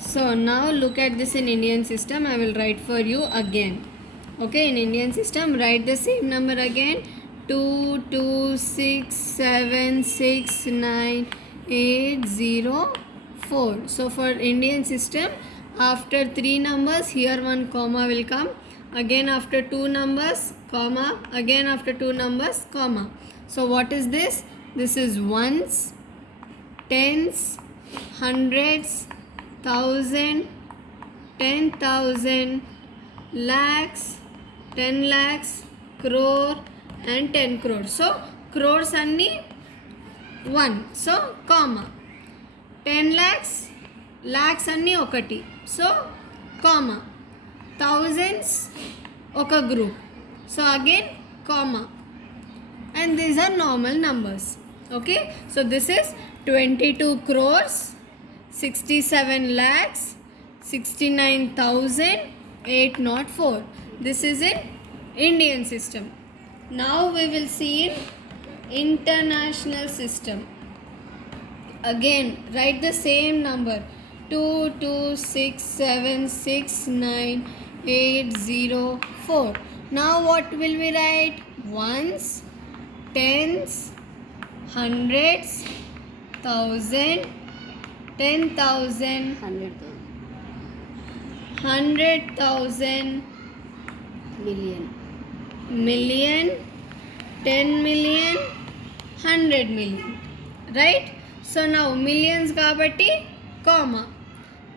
So now look at this in Indian system. I will write for you again. Okay, in Indian system, write the same number again. 2, 2, 6, 7, 6, 9, 8, 0, 4. So for Indian system, after 3 numbers, here one comma will come. Again after 2 numbers, comma. Again after 2 numbers, comma. So what is this? This is ones, tens, hundreds, thousand, 10,000, lakhs, 10 lakhs, crore and 10 crores. So crores anni 1. So comma. 10 lakhs, lakhs anni okati. So comma. Thousands oka group. So again comma. And these are normal numbers. Okay. So this is 22 crores, 67 lakhs, 69,804. This is in Indian system. Now we will see in international system. Again, write the same number. 2, 2, 6, 7, 6, 9, 8, 0, 4. Now what will we write? Ones, tens, hundreds, thousand, 10,000, 100,000, million, 10 million, 100 million. Right? So now millions kabatti comma,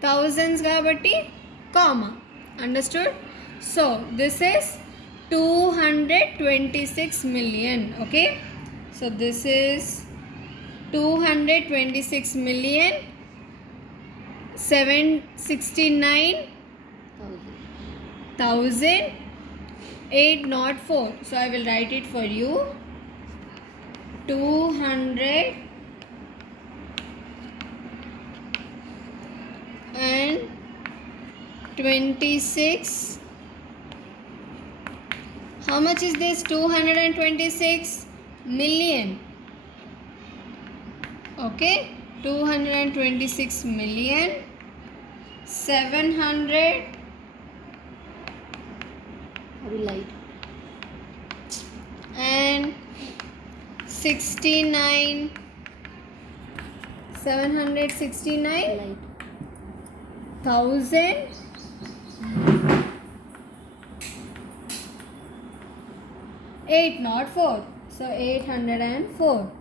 thousands kabatti comma. Understood? So this is 226 million. Okay? So this is 226 million 769,804. So I will write it for you. 226. How much is this? 226 million. Okay, 226 million 700 and 69 769 thousand 804. So 804.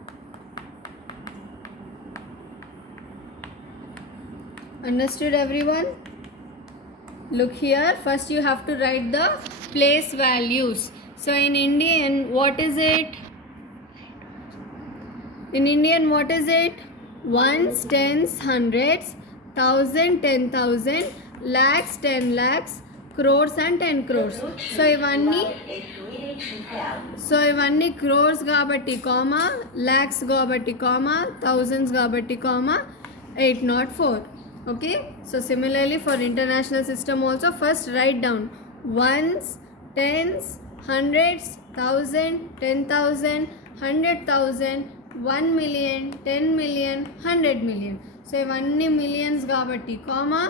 Understood everyone? Look here. First you have to write the place values. So in Indian, what is it? In Indian, what is it? Ones, tens, hundreds, thousand, 10,000, lakhs, 10 lakhs, crores and 10 crores. So ఇవన్నీ crores కాబట్టి comma, lakhs కాబట్టి comma, thousands కాబట్టి comma, 804. Okay, so similarly for international system also, first write down ones, tens, hundreds, thousand, 10,000, 100,000, 1 million, 10 million, 100 million. So ఇవన్నీ millions కాబట్టి comma,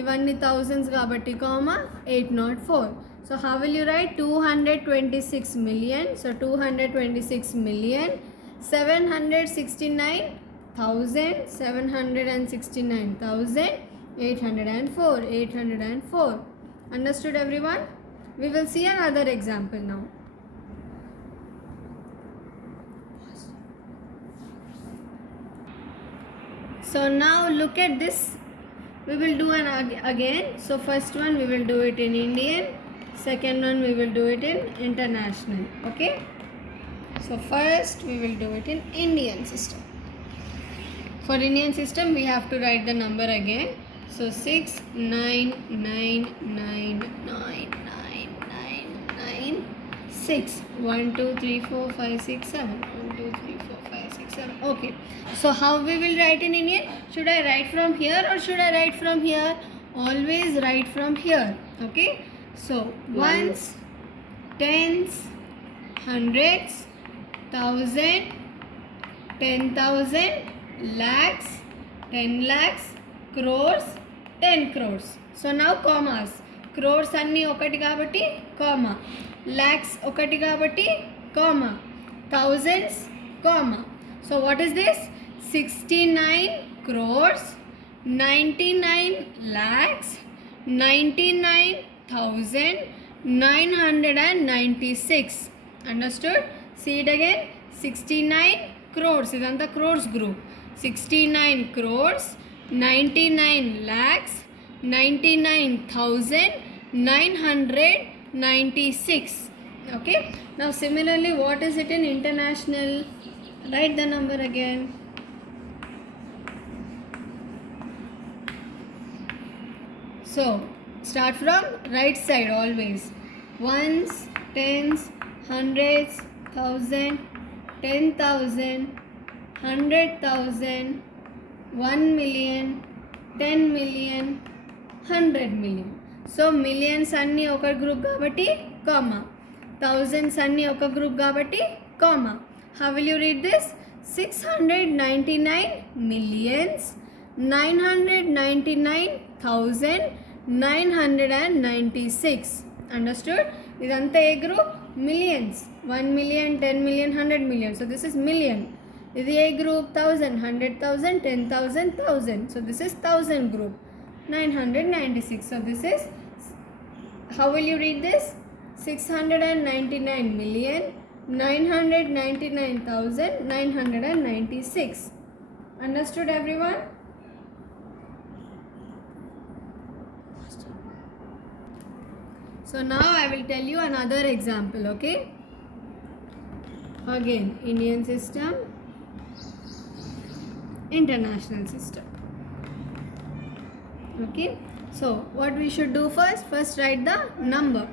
ఇవన్నీ thousands కాబట్టి comma, 804. So how will you write? 226 million. So 226 million 769,804. 804. Understood everyone? We will see another example now. So now look at this. We will do an again. So first one we will do it in Indian. Second one we will do it in international. Okay? So first we will do it in Indian system. For Indian system we have to write the number again. So 6, 9, 9, 9, 9, 9, 9, 9, 6. 1, 2, 3, 4, 5, 6, 7. 1, 2, 3, 4, 5, 6, 7. Okay. So how we will write in Indian? Should I write from here or should I write from here? Always write from here. Okay? So ones, tens, hundreds, thousand, 10,000, lakhs, 10 lakhs, crores, 10 crores. So now commas. Crores అన్నీ ఒకటి కాబట్టి comma, lakhs ఒకటి కాబట్టి comma, thousands comma. So what is this? 69 crores, 99 lakhs, 99,996. Understood? See it again. 69 crores. ఇదంతా crores group. 69 crores, 99 lakhs, 99,996. Okay. Now similarly, what is it in international? Write the number again. So start from right side always. Ones, tens, hundreds, thousand, 10,000, 100,000, 1 million, 10 million, 100 million. So millions అన్నీ ఒక group కాబట్టి comma, thousands అన్నీ ఒక group కాబట్టి comma. How will you read this? 699 millions, 999,996. Understood? ఇదంతా ఏ group? Millions. 1 million, 10 million, 100 million. So this is million. ఇది ఏ group? 1000, 100,000, 10,000, 1000. So this is 1000 group. 996. So this is, how will you read this? 699 million, 999,996. Understood everyone? So now I will tell you another example, okay? Again, Indian system, international system. Okay, so what we should do first? First write the number.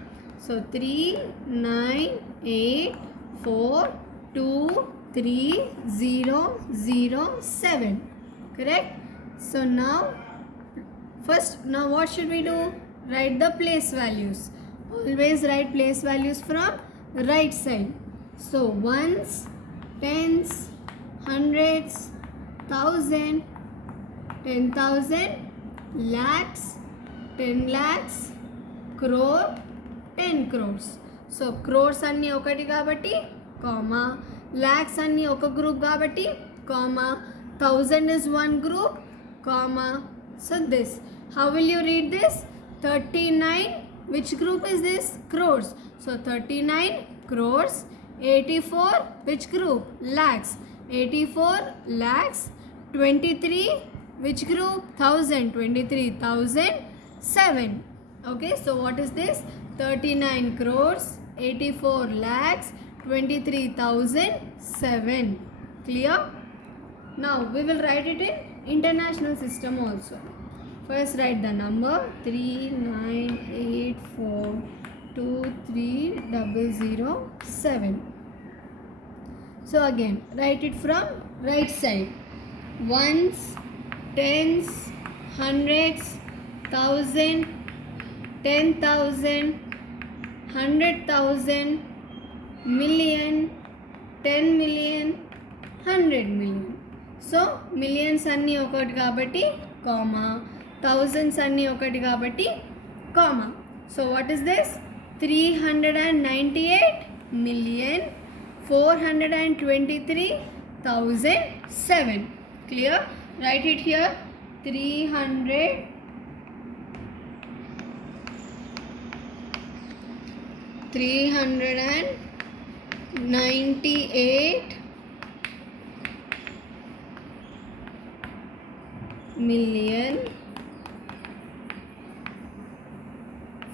So 39842307. Correct? So now what should we do? Write the place values. Always write place values from right side. So ones, tens, hundreds, thousand, 10,000, lakhs, 10 lakhs, crore, 10 crores. So crores అన్నీ ఒకటి కాబట్టి comma, lakhs అన్నీ ఒక group కాబట్టి comma, 1000 is one group, comma. So this, how will you read this? 39, which group is this? Crores. So 39 crores, 84, which group? Lakhs. 84 lakhs, 23, which group? 1000, 23,007. Okay, so what is this? 39 crores, 84 lakhs, 23,007. Clear? Now we will write it in international system also. First write the number 3984230007. So again write it from right side. Ones, tens, hundreds, thousand, 10,000, 100,000, million, 10 million, 100 million. So millions అన్నీ ఒకటి కాబట్టి comma, thousands అన్నీ ఒకటి కాబట్టి comma. So what is this? 398,423,007. Clear? Write it here. 398 million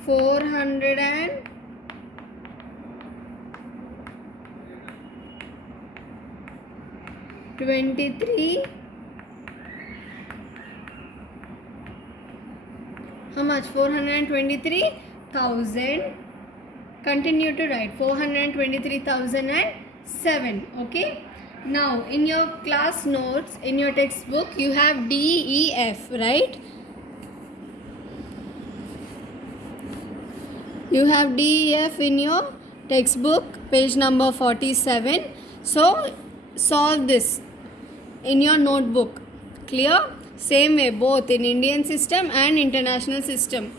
423. How much? 423,000. Continue to write 423,007. Okay. Now in your class notes, in your textbook, you have D, E, F, right? You have D, E, F in your textbook, page number 47. So solve this in your notebook. Clear? Same way, both in Indian system and international system.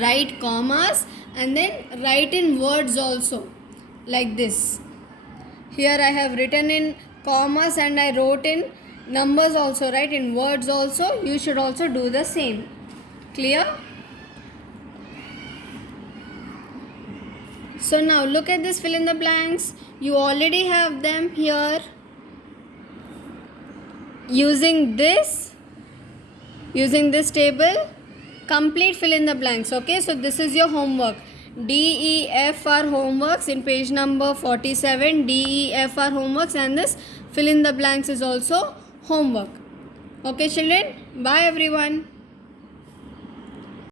Write commas and then write in words also, like this. Here I have written in commas and I wrote in numbers also, right? In words also. You should also do the same. Clear? So now look at this fill in the blanks. You already have them here. Using this table, complete fill in the blanks. Okay, so this is your homework. D, E, F are homeworks in page number 47. D, E, F are homeworks, and this fill in the blanks is also homework. Okay children, bye everyone.